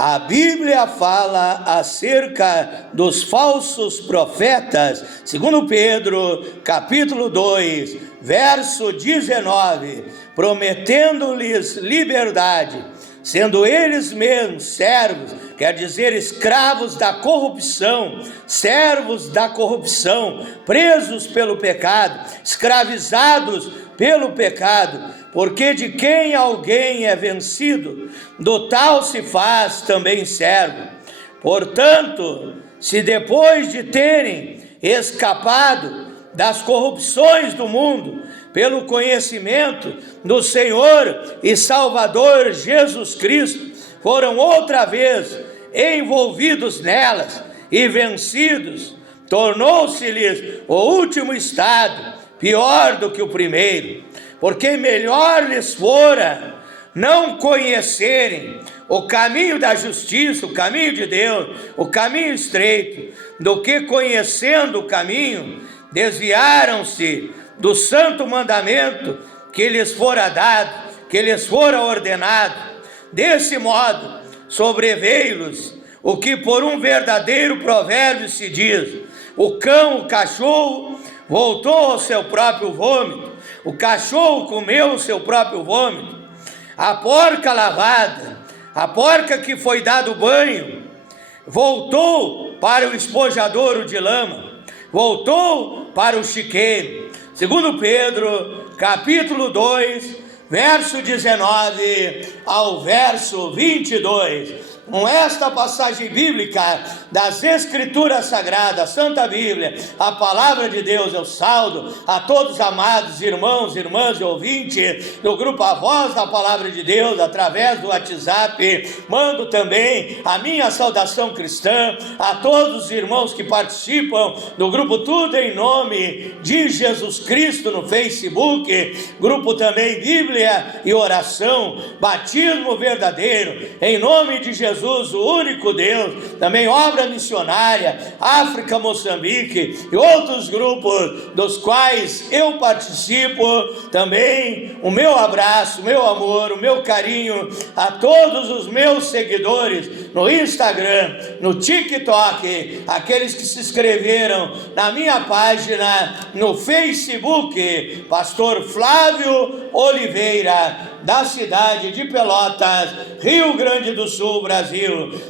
A Bíblia fala acerca dos falsos profetas, segundo Pedro, capítulo 2, verso 19, prometendo-lhes liberdade, sendo eles mesmos servos, quer dizer, escravos da corrupção, servos da corrupção, presos pelo pecado, escravizados pelo pecado, porque de quem alguém é vencido, do tal se faz também servo. Portanto, se depois de terem escapado das corrupções do mundo, pelo conhecimento do Senhor e Salvador Jesus Cristo, foram outra vez envolvidos nelas e vencidos, tornou-se-lhes o último estado pior do que o primeiro, porque melhor lhes fora não conhecerem o caminho da justiça, o caminho de Deus, o caminho estreito, do que conhecendo o caminho, desviaram-se do santo mandamento que lhes fora dado, que lhes fora ordenado. Desse modo, sobreveio-lhes o que por um verdadeiro provérbio se diz: o cão, o cachorro, voltou ao seu próprio vômito, o cachorro comeu o seu próprio vômito, a porca lavada, a porca que foi dado banho, voltou para o espojadouro de lama, voltou para o chiqueiro. Segundo Pedro, capítulo 2, verso 19 ao verso 22. Com esta passagem bíblica das Escrituras Sagradas, Santa Bíblia, a Palavra de Deus, eu saúdo a todos os amados irmãos, irmãs e ouvintes do grupo A Voz da Palavra de Deus, através do WhatsApp. Mando também a minha saudação cristã a todos os irmãos que participam do grupo Tudo em Nome de Jesus Cristo no Facebook, grupo também Bíblia e Oração, Batismo Verdadeiro, em nome de Jesus, o único Deus, também obra missionária, África, Moçambique e outros grupos dos quais eu participo. Também o meu abraço, o meu amor, o meu carinho a todos os meus seguidores no Instagram, no TikTok, aqueles que se inscreveram na minha página no Facebook, Pastor Flávio Oliveira, da cidade de Pelotas, Rio Grande do Sul, Brasil.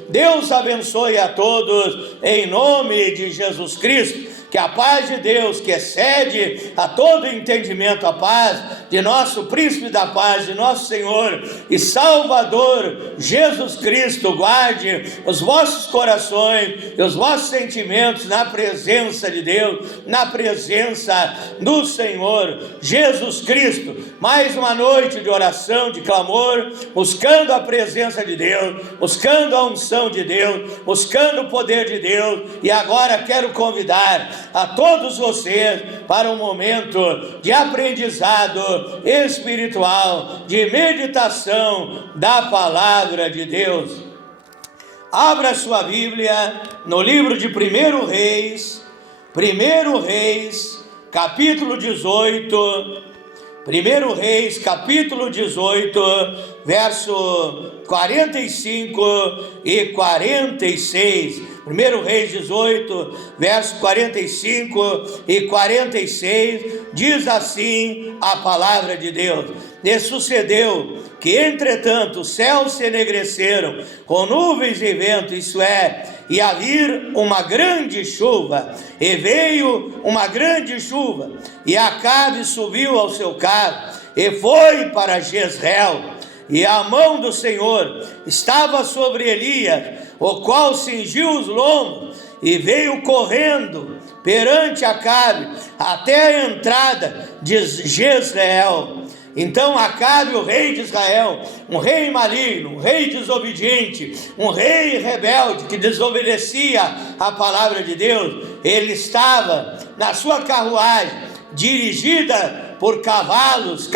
Deus abençoe a todos, em nome de Jesus Cristo. Que a paz de Deus, que excede a todo entendimento, a paz de nosso príncipe da paz, de nosso Senhor e Salvador Jesus Cristo, guarde os vossos corações e os vossos sentimentos na presença de Deus, na presença do Senhor Jesus Cristo. Mais uma noite de oração, de clamor, buscando a presença de Deus, buscando a unção de Deus, buscando o poder de Deus. E agora quero convidar a todos vocês para um momento de aprendizado espiritual, de meditação da palavra de Deus. Abra sua Bíblia no livro de 1 Reis, capítulo 18, 1 Reis, capítulo 18, verso 45 e 46. 1 Reis 18, verso 45 e 46, diz assim a palavra de Deus: E sucedeu que, entretanto, os céus se enegreceram com nuvens e vento, isto é, ia vir uma grande chuva, e veio uma grande chuva, e Acabe subiu ao seu carro, e foi para Jezreel, e a mão do Senhor estava sobre Elias, o qual cingiu os lombos, e veio correndo perante Acabe, até a entrada de Jezreel. Então Acabe, o rei de Israel, um rei maligno, um rei desobediente, um rei rebelde que desobedecia a palavra de Deus, ele estava na sua carruagem, dirigida por cavalos,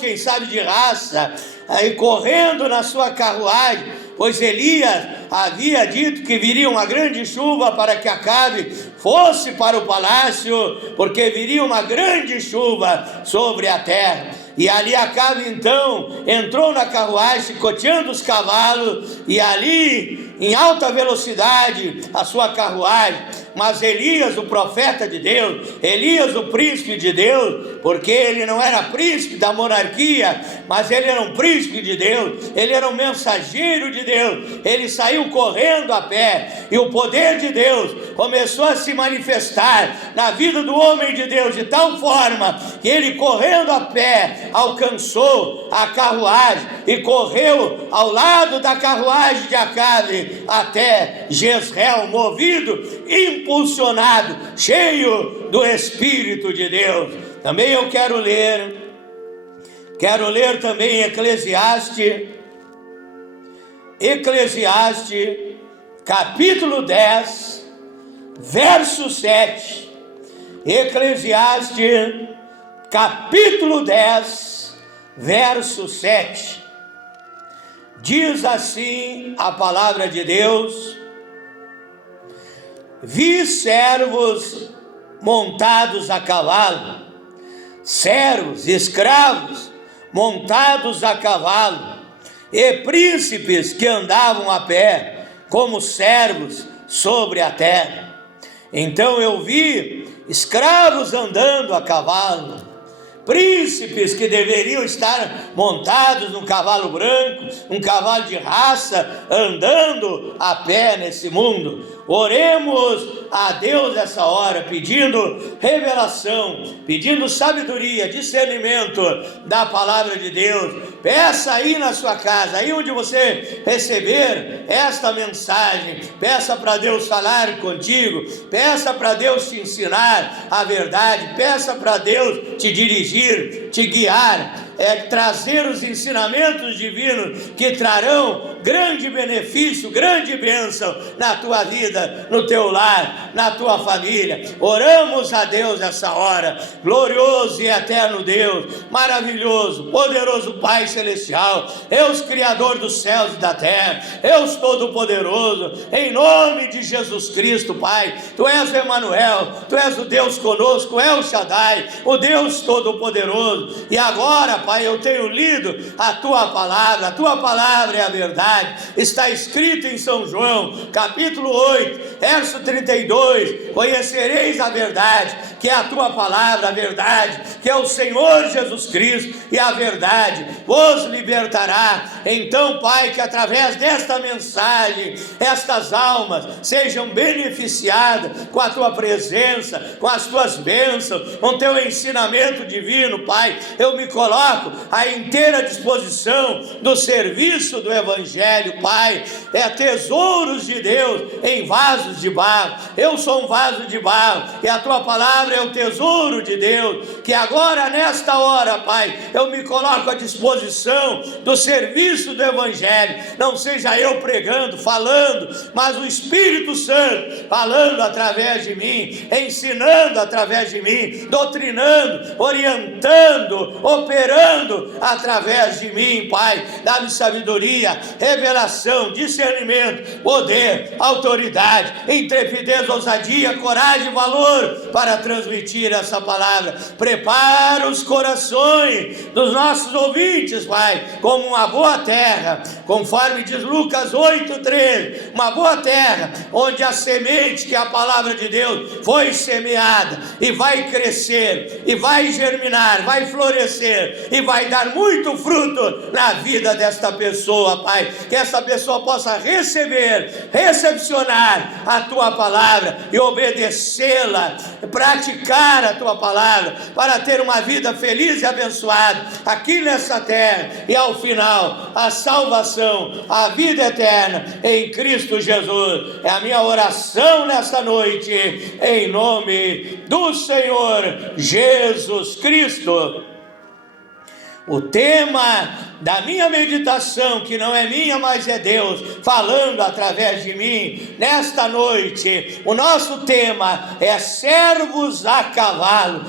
quem sabe de raça, aí correndo na sua carruagem, pois Elias havia dito que viria uma grande chuva para que Acabe fosse para o palácio, porque viria uma grande chuva sobre a terra. E ali Acabe então entrou na carruagem, chicoteando os cavalos, e ali em alta velocidade a sua carruagem. Mas Elias, o profeta de Deus, Elias, o príncipe de Deus, porque ele não era príncipe da monarquia, mas ele era um príncipe de Deus, ele era um mensageiro de Deus, ele saiu correndo a pé, e o poder de Deus começou a se manifestar na vida do homem de Deus, de tal forma que ele, correndo a pé, alcançou a carruagem e correu ao lado da carruagem de Acabe até Jezreel, movido, impulsionado, cheio do Espírito de Deus. Também eu quero ler também Eclesiastes, capítulo 10, verso 7. Eclesiastes, capítulo 10, verso 7. Diz assim a palavra de Deus: vi servos montados a cavalo, servos, escravos montados a cavalo, e príncipes que andavam a pé, como servos sobre a terra. Então eu vi escravos andando a cavalo, príncipes que deveriam estar montados num cavalo branco, um cavalo de raça, andando a pé nesse mundo. Oremos a Deus nessa hora, pedindo revelação, pedindo sabedoria, discernimento da palavra de Deus. Peça aí na sua casa, aí onde você receber esta mensagem, peça para Deus falar contigo, peça para Deus te ensinar a verdade, peça para Deus te dirigir, te guiar, trazer os ensinamentos divinos que trarão grande benefício, grande bênção na tua vida, no teu lar, na tua família. Oramos a Deus essa hora. Glorioso e eterno Deus, maravilhoso, poderoso Pai celestial, Deus criador dos céus e da terra, Deus todo-poderoso, em nome de Jesus Cristo, Pai, Tu és o Emanuel, Tu és o Deus conosco, El Shaddai, o Deus todo-poderoso. E agora, Pai, eu tenho lido a Tua palavra é a verdade. Está escrito em São João, capítulo 8, verso 32, conhecereis a verdade, que é a Tua palavra, a verdade, que é o Senhor Jesus Cristo, e a verdade vos libertará. Então, Pai, que através desta mensagem, estas almas sejam beneficiadas com a Tua presença, com as Tuas bênçãos, com Teu ensinamento divino, Pai. Eu me coloco à inteira disposição do serviço do Evangelho, Pai. É tesouros de Deus em vasos de barro. Eu sou um vaso de barro, e a Tua palavra é o tesouro de Deus. Que agora, nesta hora, Pai, eu me coloco à disposição do serviço do Evangelho. Não seja eu pregando, falando, mas o Espírito Santo falando através de mim, ensinando através de mim, doutrinando, orientando, operando através de mim, Pai. Dá-me sabedoria, revelação, discernimento, poder, autoridade, intrepidez, ousadia, coragem e valor para transmitir essa palavra. Prepara os corações dos nossos ouvintes, Pai, como uma boa terra, conforme diz Lucas 8:13, uma boa terra, onde a semente, que é a palavra de Deus, foi semeada, e vai crescer, e vai germinar, vai florescer, e vai dar muito fruto na vida desta pessoa, Pai. Que essa pessoa possa recepcionar a Tua palavra e obedecê-la, praticar a Tua palavra, para ter uma vida feliz e abençoada aqui nessa terra, e ao final a salvação, a vida eterna em Cristo Jesus. É a minha oração nesta noite, em nome do Senhor Jesus Cristo. O tema da minha meditação, que não é minha, mas é Deus falando através de mim. Nesta noite, o nosso tema é servos a cavalo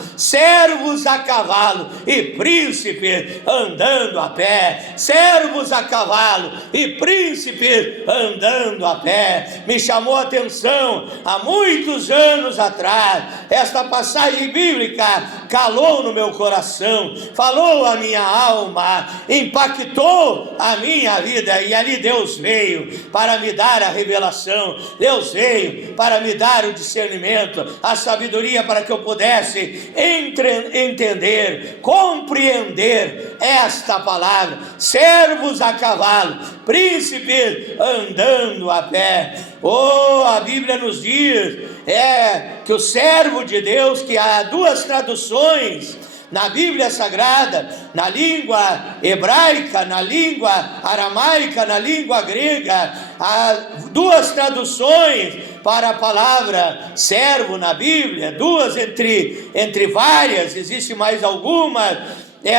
e príncipes andando a pé, servos a cavalo e príncipes andando a pé. Me chamou a atenção há muitos anos atrás, esta passagem bíblica calou no meu coração, falou a minha alma, impactou a minha vida, e ali Deus veio para me dar a revelação, Deus veio para me dar o discernimento, a sabedoria, para que eu pudesse entender, compreender esta palavra: servos a cavalo, príncipes andando a pé. A Bíblia nos diz que o servo de Deus, que há duas traduções na Bíblia Sagrada, na língua hebraica, na língua aramaica, na língua grega, há duas traduções para a palavra servo na Bíblia, duas entre várias, existe mais algumas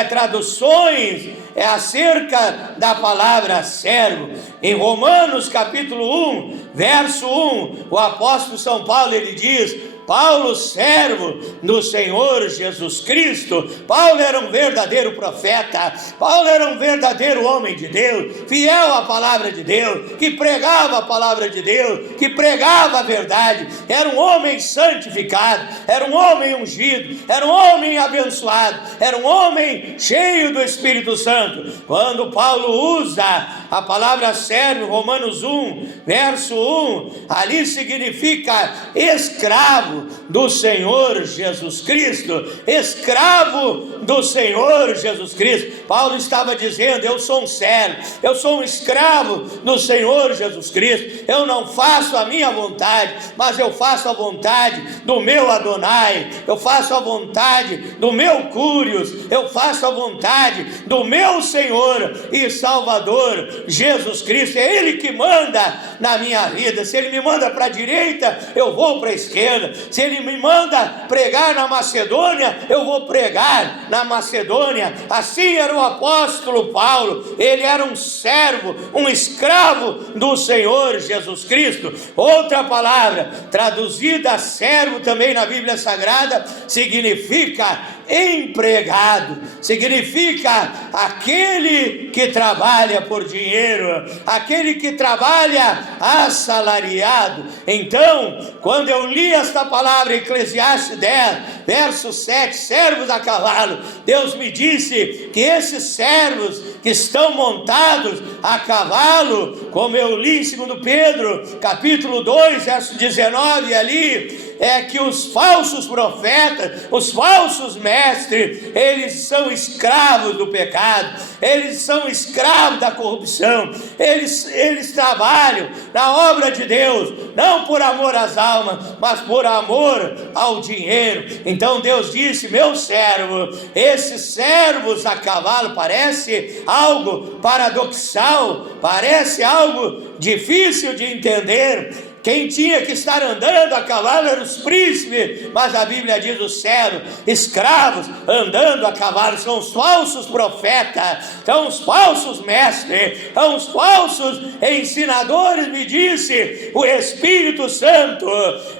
traduções acerca da palavra servo. Em Romanos capítulo 1, verso 1, o apóstolo São Paulo, ele diz: Paulo, servo do Senhor Jesus Cristo. Paulo era um verdadeiro profeta, Paulo era um verdadeiro homem de Deus, fiel à palavra de Deus, que pregava a palavra de Deus, que pregava a verdade. Era um homem santificado, era um homem ungido, era um homem abençoado, era um homem cheio do Espírito Santo. Quando Paulo usa a palavra servo, Romanos 1, verso 1, ali significa escravo do Senhor Jesus Cristo, escravo do Senhor Jesus Cristo. Paulo estava dizendo: eu sou um servo, eu sou um escravo do Senhor Jesus Cristo. Eu não faço a minha vontade, mas eu faço a vontade do meu Adonai, eu faço a vontade do meu Curios, eu faço a vontade do meu Senhor e Salvador Jesus Cristo. É Ele que manda na minha vida. Se Ele me manda para a direita, eu vou para a esquerda. Se Ele me manda pregar na Macedônia, eu vou pregar na Macedônia. Assim era o apóstolo Paulo. Ele era um servo, um escravo do Senhor Jesus Cristo. Outra palavra traduzida servo também na Bíblia Sagrada significa empregado, significa aquele que trabalha por dinheiro, aquele que trabalha assalariado. Então, quando eu li esta palavra, Eclesiastes 10, verso 7, servos a cavalo, Deus me disse que esses servos que estão montados a cavalo, como eu li em 2 Pedro, capítulo 2, verso 19, ali, que os falsos profetas, os falsos mestres, eles são escravos do pecado, eles são escravos da corrupção, eles trabalham na obra de Deus, não por amor às almas, mas por amor ao dinheiro. Então Deus disse: meu servo, esses servos a cavalo, parece algo paradoxal, parece algo difícil de entender. Quem tinha que estar andando a cavalo eram os príncipes, mas a Bíblia diz: os servos, escravos andando a cavalo, são os falsos profetas, são os falsos mestres, são os falsos ensinadores. Me disse o Espírito Santo,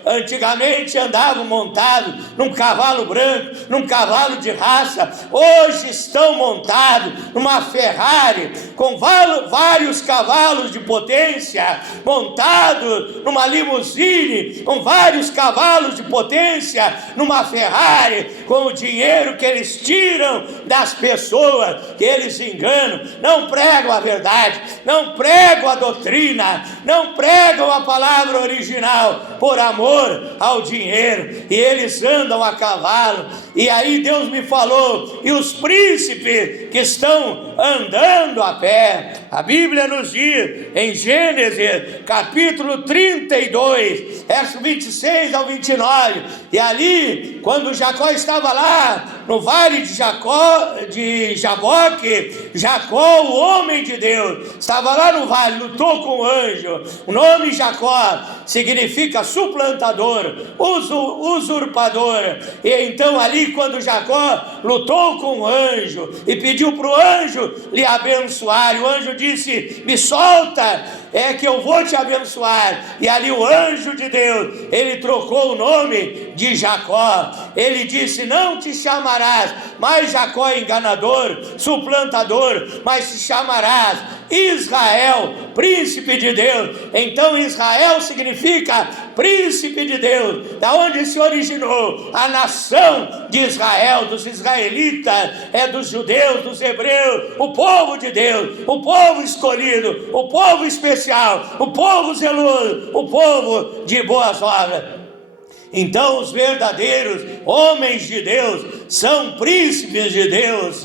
antigamente andavam montados num cavalo branco, num cavalo de raça, hoje estão montados numa Ferrari, com vários cavalos de potência, montados numa limusine, com vários cavalos de potência, numa Ferrari, com o dinheiro que eles tiram das pessoas, que eles enganam. Não pregam a verdade, não pregam a doutrina, não pregam a palavra original, por amor ao dinheiro, e eles andam a cavalo. E aí Deus me falou: e os príncipes que estão andando a pé? A Bíblia nos diz em Gênesis capítulo 32, verso 26 ao 29. E ali, quando Jacó estava lá no vale de Jaboque, Jacó, o homem de Deus, estava lá no vale, lutou com o anjo. O nome Jacó significa suplantador, usurpador. E então ali, quando Jacó lutou com o anjo e pediu para o anjo lhe abençoar, o anjo disse: me solta, é que eu vou te abençoar. E ali o anjo de Deus, ele trocou o nome de Jacó. Ele disse: não te chamarás mais Jacó enganador, suplantador, mas te chamarás Israel, príncipe de Deus. Então Israel significa príncipe de Deus. Da onde se originou a nação de Israel, dos israelitas, dos judeus, dos hebreus, o povo de Deus, o povo escolhido, o povo especial, o povo zeloso, o povo de boas obras. Então os verdadeiros homens de Deus são príncipes de Deus,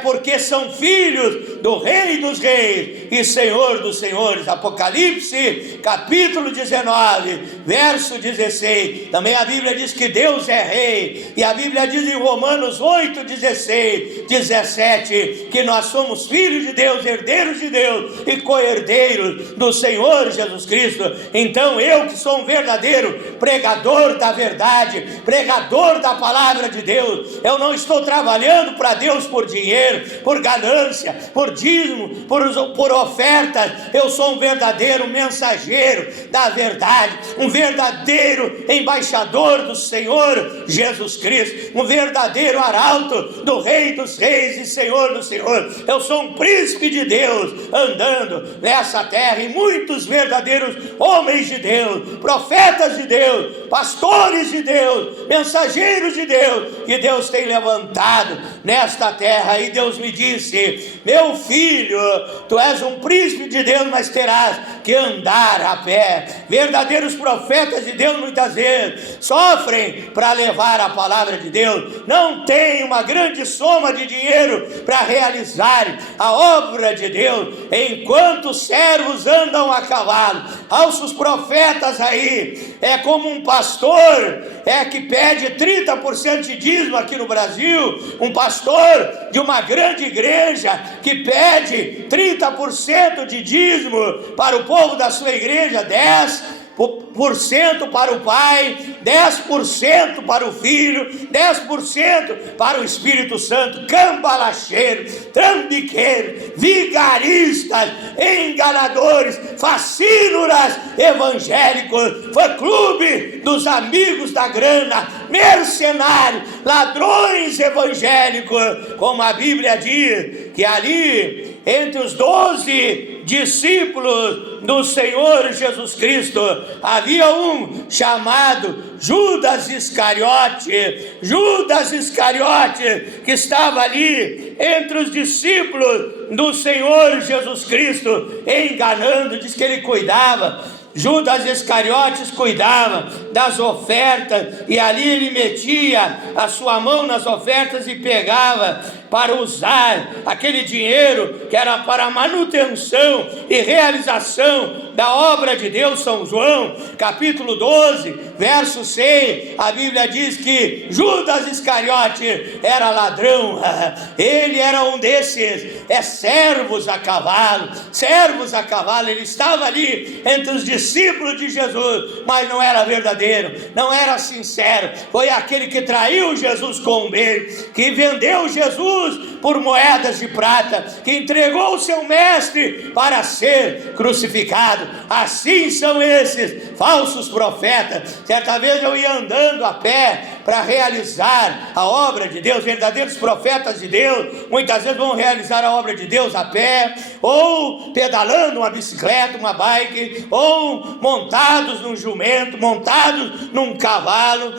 porque são filhos do Rei dos Reis e Senhor dos Senhores. Apocalipse capítulo 19, verso 16. Também a Bíblia diz que Deus é Rei, e a Bíblia diz em Romanos 8, 16, 17, que nós somos filhos de Deus, herdeiros de Deus e co-herdeiros do Senhor Jesus Cristo. Então eu, que sou um verdadeiro pregador da verdade, pregador da palavra de Deus, eu não estou trabalhando para Deus por dinheiro, por ganância, por dízimo, por ofertas. Eu sou um verdadeiro mensageiro da verdade, um verdadeiro embaixador do Senhor Jesus Cristo, um verdadeiro arauto do Rei dos Reis e Senhor dos Senhores. Eu sou um príncipe de Deus andando nessa terra, e muitos verdadeiros homens de Deus, profetas de Deus, pastores de Deus, mensageiros de Deus, que Deus tem levantado nesta terra. E Deus me disse: meu filho, tu és um príncipe de Deus, mas terás que andar a pé. Verdadeiros profetas de Deus muitas vezes sofrem para levar a palavra de Deus, não tem uma grande soma de dinheiro para realizar a obra de Deus, enquanto os servos andam a cavalo. Aos profetas aí, é como um pastor que pede 30% de dízimo aqui no Brasil, um pastor de uma grande igreja que pede 30% de dízimo para o povo da sua igreja, 10% para o Pai, 10% para o Filho, 10% para o Espírito Santo. Cambalacheiro, trambiqueiro, vigaristas, enganadores, facínoras evangélicos, fã-clube dos amigos da grana, mercenários, ladrões evangélicos, como a Bíblia diz, que ali entre os 12 discípulos do Senhor Jesus Cristo havia um chamado Judas Iscariote, que estava ali entre os discípulos do Senhor Jesus Cristo, enganando. Diz que ele cuidava, Judas Iscariotes cuidava das ofertas, e ali ele metia a sua mão nas ofertas e pegava para usar aquele dinheiro que era para a manutenção e realização da obra de Deus. São João, capítulo 12, verso 6, a Bíblia diz que Judas Iscariote era ladrão. Ele era um desses servos a cavalo, ele estava ali entre os discípulos de Jesus, mas não era verdadeiro, não era sincero. Foi aquele que traiu Jesus com um beijo, que vendeu Jesus por moedas de prata, que entregou o seu mestre para ser crucificado. Assim são esses falsos profetas. Certa vez eu ia andando a pé para realizar a obra de Deus. Verdadeiros profetas de Deus muitas vezes vão realizar a obra de Deus a pé, ou pedalando uma bicicleta, uma bike, ou montados num jumento, montados num cavalo,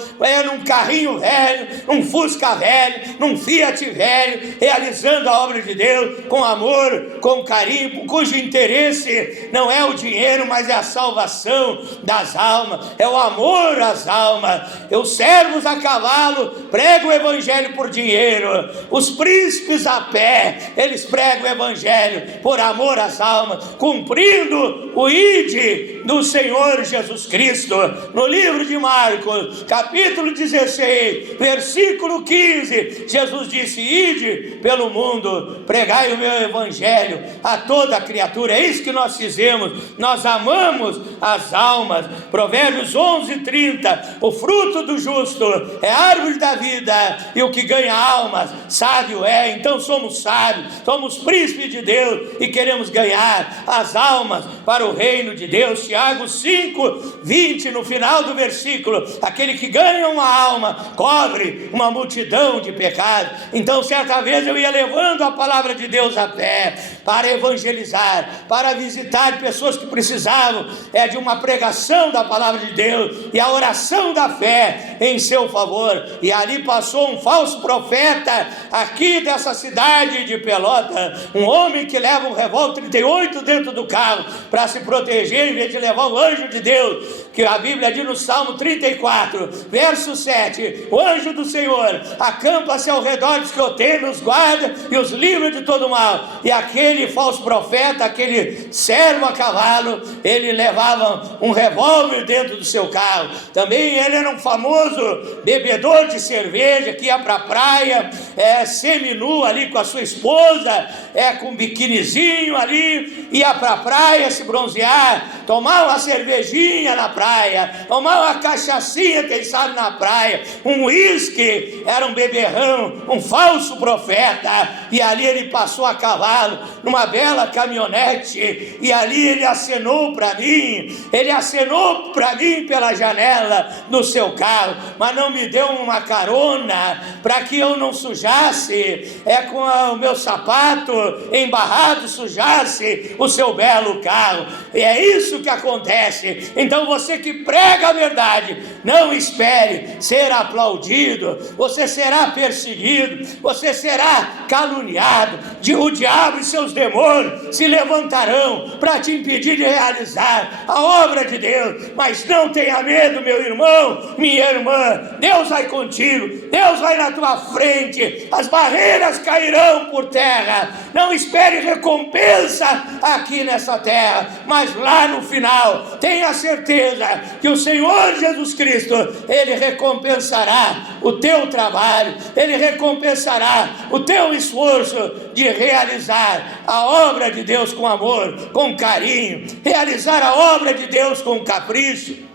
num carrinho velho, num Fusca velho, num Fiat velho, realizando a obra de Deus com amor, com carinho, cujo interesse não é o dinheiro, mas é a salvação das almas, é o amor às almas. Os servos a cavalo pregam o evangelho por dinheiro, os príncipes a pé, eles pregam o evangelho por amor às almas, cumprindo o ide do Senhor Jesus Cristo. No livro de Marcos, capítulo 16, versículo 15, Jesus disse: ide pelo mundo, pregai o meu evangelho a toda criatura. É isso que nós fizemos, nós amamos as almas. Provérbios 11:30, o fruto do justo é árvore da vida, e o que ganha almas, sábio é. Então somos sábios, somos príncipes de Deus e queremos ganhar as almas para o reino de Deus. Tiago 5:20, no final do versículo: aquele que ganha uma alma cobre uma multidão de pecados. Então certa vez eu ia levando a palavra de Deus a pé para evangelizar, para visitar pessoas que precisavam de uma pregação da palavra de Deus e a oração da fé em seu favor. E ali passou um falso profeta aqui dessa cidade de Pelotas, um homem que leva um revólver 38 dentro do carro para se proteger, em vez de levar o anjo de Deus, que a Bíblia diz no Salmo 34, verso 7, o anjo do Senhor acampa-se ao redor dos que o temem, os guarda e os livra de todo mal. E aquele falso profeta, aquele servo a cavalo, ele levava um revólver dentro do seu carro. Também ele era um famoso bebedor de cerveja, que ia para a praia, seminu ali com a sua esposa, com um biquinizinho ali, ia para a praia se bronzear, tomar uma cervejinha na praia, tomar uma cachaçinha, quem sabe, na praia, um uísque. Era um beberrão, um falso profeta. E ali ele passou a cavalo numa bela caminhonete, e ali ele acenou para mim pela janela do seu carro, mas não me deu uma carona para que eu não sujasse com o meu sapato embarrado, sujasse o seu belo carro. E é isso que acontece. Então você que prega a verdade, não espere ser aplaudido, você será perseguido, você será caluniado. O diabo e seus demônios se levantarão para te impedir de realizar a obra de Deus. Mas não tenha medo, meu irmão, minha irmã. Deus vai contigo, Deus vai na tua frente, as barreiras cairão por terra. Não espere recompensa aqui nessa terra, mas lá no final tenha certeza que o Senhor Jesus Cristo, ele recompensará o teu trabalho, ele recompensará o teu esforço de realizar a obra de Deus com amor, com carinho, realizar a obra de Deus com capricho.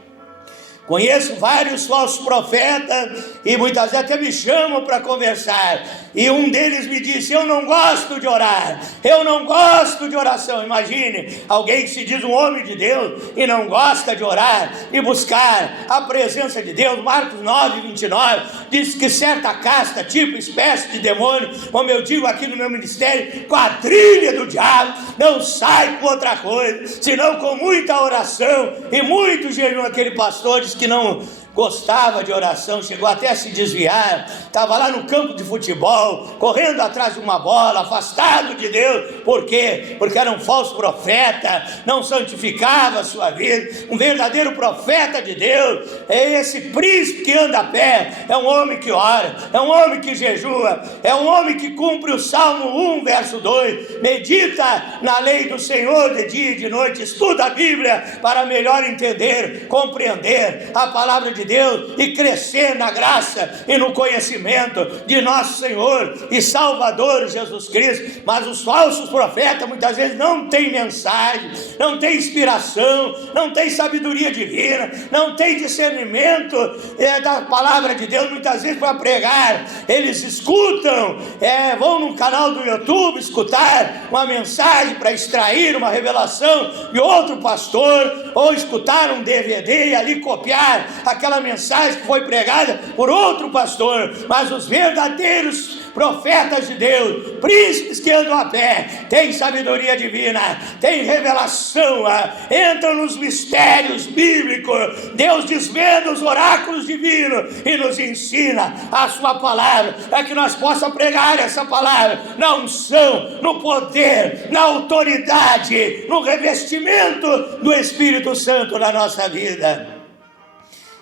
Conheço vários falsos profetas e muitas vezes até me chamam para conversar. E um deles me disse: eu não gosto de orar, eu não gosto de oração. Imagine alguém que se diz um homem de Deus e não gosta de orar e buscar a presença de Deus. Marcos 9:29 diz que certa casta, tipo espécie de demônio, como eu digo aqui no meu ministério, quadrilha do diabo, não sai com outra coisa senão com muita oração e muito jejum. Aquele pastor disse que não gostava de oração, chegou até a se desviar, estava lá no campo de futebol, correndo atrás de uma bola, afastado de Deus. Por quê? Porque era um falso profeta, não santificava a sua vida. Um verdadeiro profeta de Deus é esse príncipe que anda a pé, é um homem que ora, é um homem que jejua, é um homem que cumpre o Salmo 1, verso 2, medita na lei do Senhor de dia e de noite, estuda a Bíblia para melhor entender, compreender a palavra de Deus e crescer na graça e no conhecimento de nosso Senhor e Salvador Jesus Cristo. Mas os falsos profetas muitas vezes não têm mensagem, não têm inspiração, não têm sabedoria divina, não têm discernimento da palavra de Deus. Muitas vezes para pregar eles escutam, vão no canal do YouTube escutar uma mensagem para extrair uma revelação de outro pastor, ou escutar um DVD e ali copiar aquela mensagem que foi pregada por outro pastor. Mas os verdadeiros profetas de Deus, príncipes que andam a pé, têm sabedoria divina, têm revelação, entram nos mistérios bíblicos. Deus desvenda os oráculos divinos e nos ensina a sua palavra, para que nós possamos pregar essa palavra na unção, no poder, na autoridade, no revestimento do Espírito Santo na nossa vida.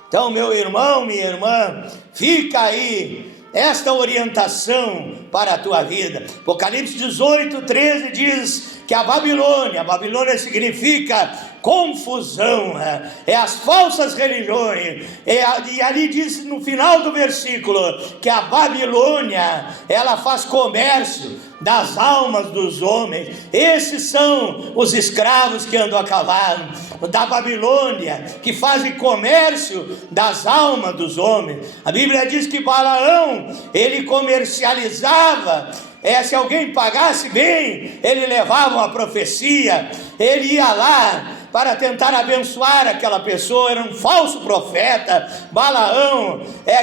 Então, meu irmão, minha irmã, fica aí esta orientação para a tua vida. Apocalipse 18:13 diz que a Babilônia significa confusão, é as falsas religiões, e ali diz no final do versículo que a Babilônia, ela faz comércio das almas dos homens. Esses são os escravos que andam a cavalo da Babilônia, que fazem comércio das almas dos homens. A Bíblia diz que Balaão, ele comercializava, se alguém pagasse bem, ele levava uma profecia, ele ia lá para tentar abençoar aquela pessoa. Era um falso profeta. Balaão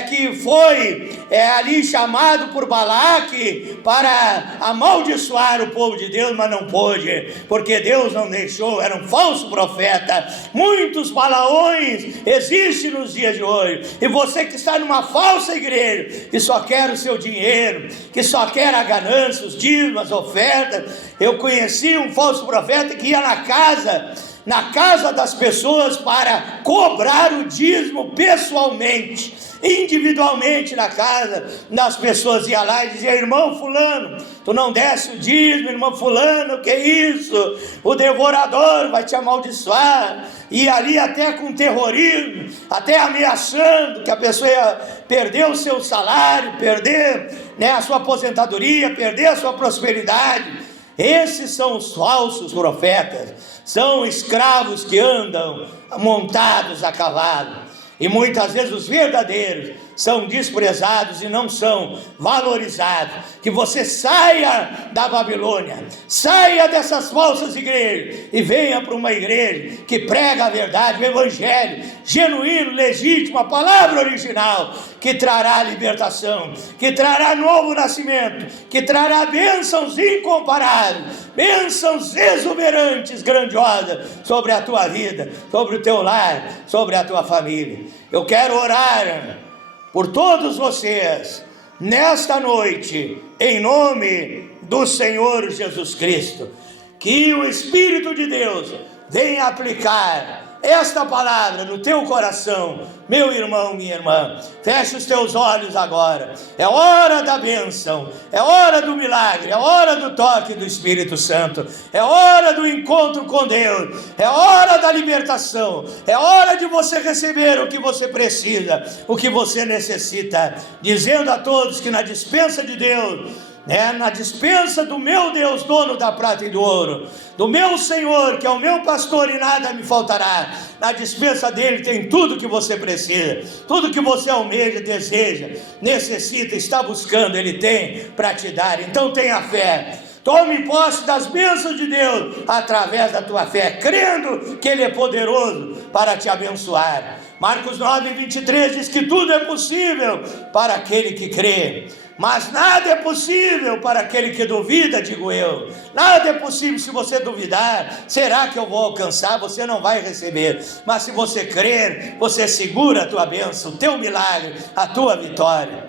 que foi ali chamado por Balaque para amaldiçoar o povo de Deus, mas não pôde, porque Deus não deixou. Era um falso profeta. Muitos Balaões existem nos dias de hoje, e você que está numa falsa igreja, que só quer o seu dinheiro, que só quer a ganância, os dízimos, as ofertas. Eu conheci um falso profeta que ia na casa das pessoas para cobrar o dízimo pessoalmente, individualmente na casa das pessoas. Ia lá e dizia: irmão fulano, tu não desce o dízimo, irmão fulano, que isso? O devorador vai te amaldiçoar. E ali até com terrorismo, até ameaçando que a pessoa ia perder o seu salário, perder a sua aposentadoria, perder a sua prosperidade. Esses são os falsos profetas, são escravos que andam montados a cavalo. E muitas vezes os verdadeiros são desprezados e não são valorizados. Que você saia da Babilônia, saia dessas falsas igrejas e venha para uma igreja que prega a verdade, o evangelho genuíno, legítimo, a palavra original, que trará libertação, que trará novo nascimento, que trará bênçãos incomparáveis, bênçãos exuberantes, grandiosas sobre a tua vida, sobre o teu lar, sobre a tua família. Eu quero orar por todos vocês nesta noite, em nome do Senhor Jesus Cristo, que o Espírito de Deus venha aplicar esta palavra no teu coração. Meu irmão, minha irmã, feche os teus olhos agora. É hora da bênção, é hora do milagre, é hora do toque do Espírito Santo, é hora do encontro com Deus, é hora da libertação, é hora de você receber o que você precisa, o que você necessita, dizendo a todos que na despensa de Deus, na despensa do meu Deus, dono da prata e do ouro, do meu Senhor, que é o meu pastor e nada me faltará, na despensa dele tem tudo que você precisa, tudo que você almeja, deseja, necessita, está buscando, ele tem para te dar. Então tenha fé, tome posse das bênçãos de Deus através da tua fé, crendo que ele é poderoso para te abençoar. Marcos 9:23 diz que tudo é possível para aquele que crê, mas nada é possível para aquele que duvida, digo eu. Nada é possível. Se você duvidar, será que eu vou alcançar? Você não vai receber. Mas se você crer, você segura a tua bênção, o teu milagre, a tua vitória.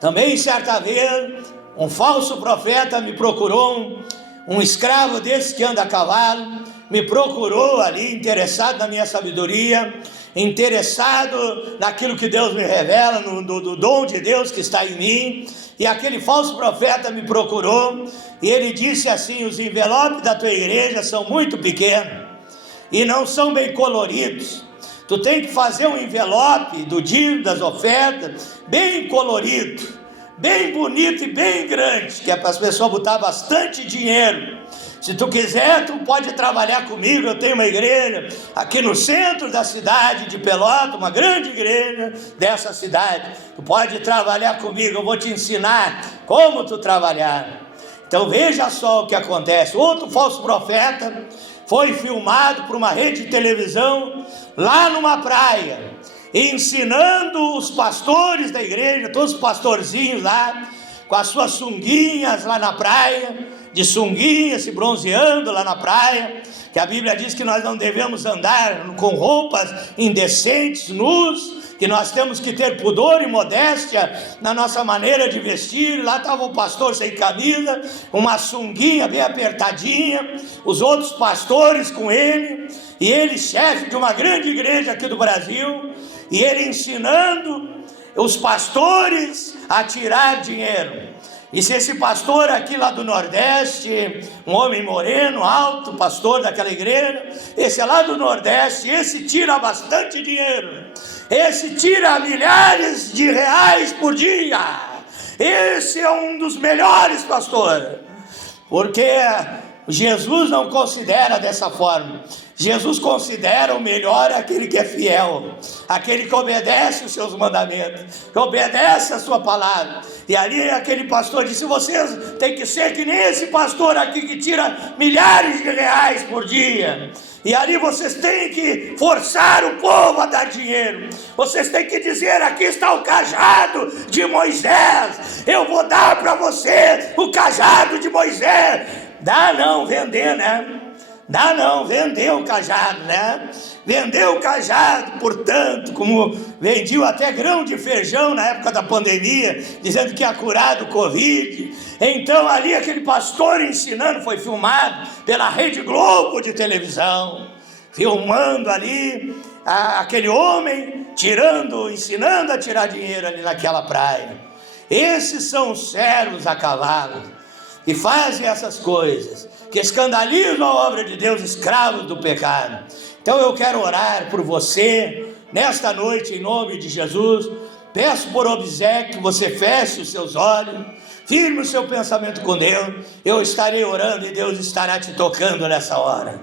Também certa vez, um falso profeta me procurou, um escravo desse que anda a cavalo, me procurou ali, interessado na minha sabedoria, interessado naquilo que Deus me revela, do dom de Deus que está em mim. E aquele falso profeta me procurou e ele disse assim: os envelopes da tua igreja são muito pequenos e não são bem coloridos. Tu tem que fazer um envelope do dízimo, das ofertas, bem colorido, bem bonito e bem grande, que é para as pessoas botar bastante dinheiro. Se tu quiser, tu pode trabalhar comigo. Eu tenho uma igreja aqui no centro da cidade de Pelotas, uma grande igreja dessa cidade. Tu pode trabalhar comigo, eu vou te ensinar como tu trabalhar. Então veja só o que acontece. Outro falso profeta foi filmado por uma rede de televisão lá numa praia, ensinando os pastores da igreja, todos os pastorzinhos lá, com as suas sunguinhas lá na praia, de sunguinha, se bronzeando lá na praia, que a Bíblia diz que nós não devemos andar com roupas indecentes, nus, que nós temos que ter pudor e modéstia na nossa maneira de vestir. Lá estava o pastor sem camisa, uma sunguinha bem apertadinha, os outros pastores com ele, e ele chefe de uma grande igreja aqui do Brasil, e ele ensinando os pastores a tirar dinheiro. E se esse pastor aqui lá do Nordeste, um homem moreno, alto, pastor daquela igreja, esse é lá do Nordeste, esse tira bastante dinheiro, esse tira milhares de reais por dia, esse é um dos melhores pastores, porque Jesus não considera dessa forma. Jesus considera o melhor aquele que é fiel, aquele que obedece os seus mandamentos, que obedece a sua palavra. E ali aquele pastor disse: vocês têm que ser que nem esse pastor aqui que tira milhares de reais por dia. E ali vocês têm que forçar o povo a dar dinheiro. Vocês têm que dizer: aqui está o cajado de Moisés, eu vou dar para você o cajado de Moisés. Dá não, vender, né? Dá não, vendeu o cajado, né? Vendeu o cajado, portanto, como vendiam até grão de feijão na época da pandemia, dizendo que ia curar do Covid. Então ali aquele pastor ensinando, foi filmado pela Rede Globo de televisão, filmando ali aquele homem ensinando a tirar dinheiro ali naquela praia. Esses são os servos a cavalo, e fazem essas coisas, que escandalizam a obra de Deus, escravos do pecado. Então eu quero orar por você, nesta noite, em nome de Jesus. Peço por obséquio que você feche os seus olhos, firme o seu pensamento com Deus. Eu estarei orando e Deus estará te tocando nessa hora.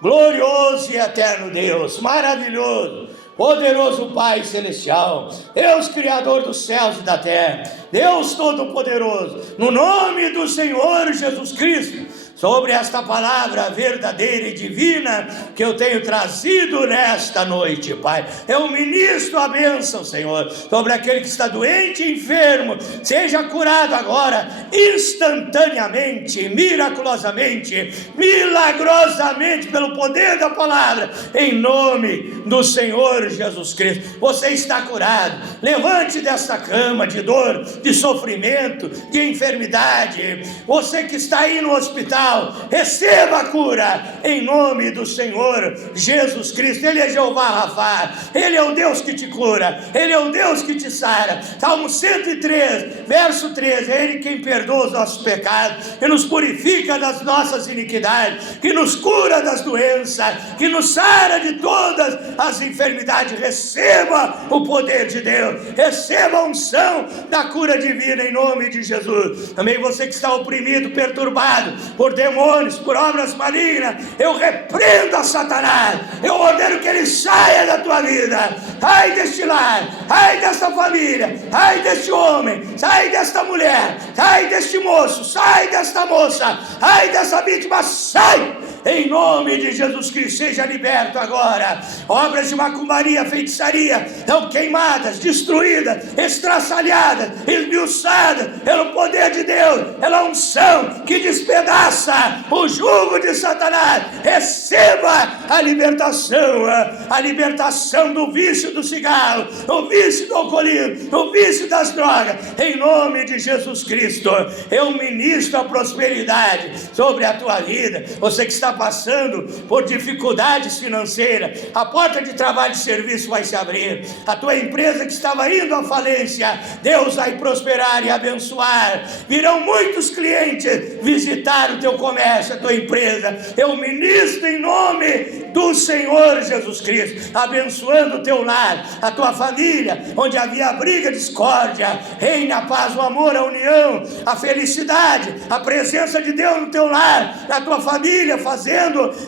Glorioso e eterno Deus, maravilhoso, poderoso Pai Celestial, Deus Criador dos céus e da terra, Deus Todo-Poderoso, no nome do Senhor Jesus Cristo, sobre esta palavra verdadeira e divina que eu tenho trazido nesta noite, Pai, eu ministro a bênção, Senhor, sobre aquele que está doente e enfermo, seja curado agora, instantaneamente, miraculosamente, milagrosamente, pelo poder da palavra, em nome do Senhor Jesus Cristo. Você está curado. Levante desta cama de dor, de sofrimento, de enfermidade. Você que está aí no hospital, receba a cura em nome do Senhor Jesus Cristo. Ele é Jeová Rafá, Ele é o Deus que te cura, Ele é o Deus que te sara. Salmo 103, verso 13, é Ele quem perdoa os nossos pecados, que nos purifica das nossas iniquidades, que nos cura das doenças, que nos sara de todas as enfermidades. Receba o poder de Deus, receba a unção da cura divina em nome de Jesus. Também você que está oprimido, perturbado por demônios, por obras malignas, eu repreendo a Satanás, eu ordeno que ele saia da tua vida. Ai deste lar, ai desta família, ai deste homem, sai desta mulher, sai deste moço, sai desta moça, ai dessa vítima, sai! Em nome de Jesus Cristo, seja liberto agora. Obras de macumbaria, feitiçaria, são queimadas, destruídas, estraçalhadas, esmiuçadas pelo poder de Deus, pela unção que despedaça o jugo de Satanás. Receba a libertação do vício do cigarro, do vício do alcoolismo, do vício das drogas. Em nome de Jesus Cristo, eu ministro a prosperidade sobre a tua vida. Você que está passando por dificuldades financeiras, a porta de trabalho e serviço vai se abrir. A tua empresa que estava indo à falência, Deus vai prosperar e abençoar. Virão muitos clientes visitar o teu comércio, a tua empresa. Eu ministro em nome do Senhor Jesus Cristo, abençoando o teu lar, a tua família, onde havia briga, discórdia, reina a paz, o amor, a união, a felicidade, a presença de Deus no teu lar, na tua família, fazendo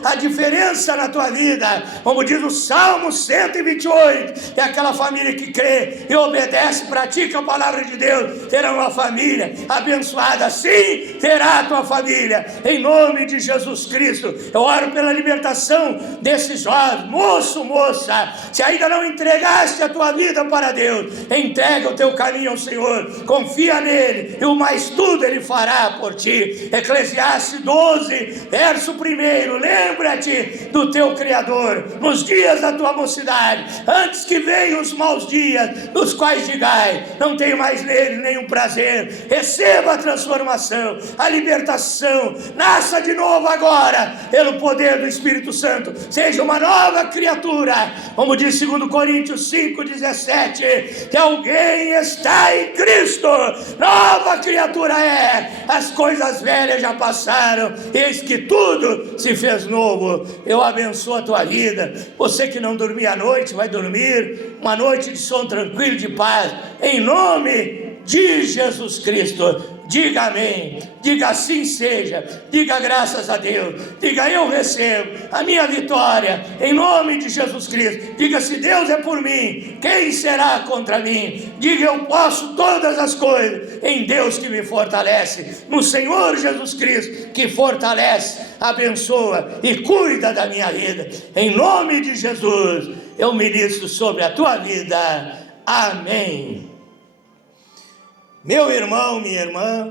a diferença na tua vida. Como diz o Salmo 128, é aquela família que crê e obedece, pratica a palavra de Deus, terá uma família abençoada. Assim terá a tua família, em nome de Jesus Cristo. Eu oro pela libertação desses jovens, moço, moça, se ainda não entregaste a tua vida para Deus, entrega o teu caminho ao Senhor, confia nele, e o mais tudo ele fará por ti. Eclesiastes 12, verso 1, primeiro, lembra-te do teu Criador, nos dias da tua mocidade, antes que venham os maus dias, nos quais digai, não tenho mais nele nenhum prazer. Receba a transformação, a libertação, nasça de novo agora, pelo poder do Espírito Santo, seja uma nova criatura, como diz 2 Coríntios 5,17, que alguém está em Cristo, nova criatura é, as coisas velhas já passaram, eis que tudo se fez novo. Eu abençoo a tua vida. Você que não dormia à noite, vai dormir uma noite de sono tranquilo, de paz, em nome de Jesus Cristo. Diga amém, diga assim seja, diga graças a Deus, diga eu recebo a minha vitória, em nome de Jesus Cristo. Diga, se Deus é por mim, quem será contra mim? Diga, eu posso todas as coisas em Deus que me fortalece, no Senhor Jesus Cristo que fortalece, abençoa e cuida da minha vida. Em nome de Jesus eu ministro sobre a tua vida, amém. Meu irmão, minha irmã,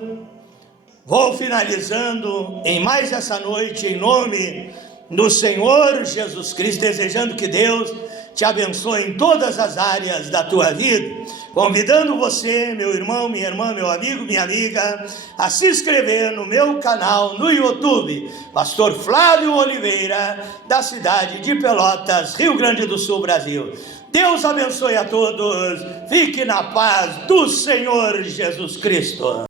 vou finalizando em mais essa noite, em nome do Senhor Jesus Cristo, desejando que Deus te abençoe em todas as áreas da tua vida, convidando você, meu irmão, minha irmã, meu amigo, minha amiga, a se inscrever no meu canal no YouTube, Pastor Flávio Oliveira, da cidade de Pelotas, Rio Grande do Sul, Brasil. Deus abençoe a todos, fique na paz do Senhor Jesus Cristo.